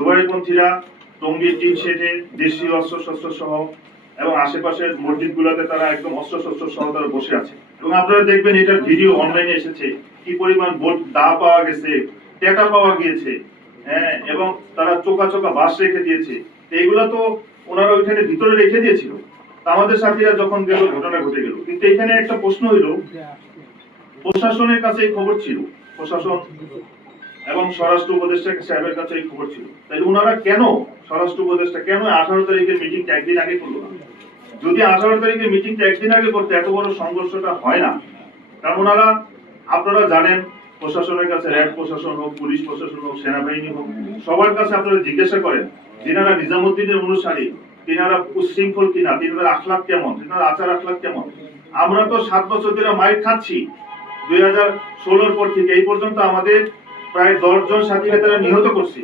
জুবাইরপন্থীরা টঙ্গীর টিন শেডে দেশীয় অস্ত্র শস্ত্র সহ এবং আশেপাশের মসজিদ গুলাতে তারা একদম অস্ত্র শস্ত্র সহ তারা বসে আছে। এবং আপনারা দেখবেন এটার ভিডিও অনলাইনে এসেছে, কি পরিমাণ দা পাওয়া গেছে, টেকা পাওয়া গিয়েছে, হ্যাঁ, এবং তারা চোকা চোকা বাস রেখে দিয়েছে। এইগুলা তো ওনারা ওইখানে ভিতরে রেখে দিয়েছিল। আমাদের সাথীরা যখন গেল ঘটনা ঘটে গেল। কিন্তু এখানে একটা প্রশ্ন হইল, প্রশাসনের কাছে এই খবর ছিল, প্রশাসন এবং স্বরাষ্ট্র উপদেষ্টা সাহেবের কাছে এই খবর ছিল, তাই ওনারা কেন, স্বরাষ্ট্র উপদেষ্টা কেন 18 তারিখের মিটিংটা একদিন আগে করলো না? যদি 18 তারিখের মিটিংটা একদিন আগে করতে এত বড় সংঘর্ষটা হয় না। কারণ ওনারা, আপনারা জানেন, প্রশাসনের কাছে র্যাব প্রশাসন হোক, পুলিশ প্রশাসন হোক, সেনাবাহিনী হোক, সবার কাছে আপনারা জিজ্ঞাসা করেন যিনারা নিজামুদ্দিনের অনুসারী, তিনারা উচ্ছৃঙ্খল কিনা, তিনাদের আখলাক কেমন, তিনার আচার আখলাক কেমন। আমরা তো 7 বছর ধরে মাইর খাচ্ছি। 2016 পর থেকে এই পর্যন্ত আমাদের প্রায় 10 জন সাথীকে তারা নিহত করছে।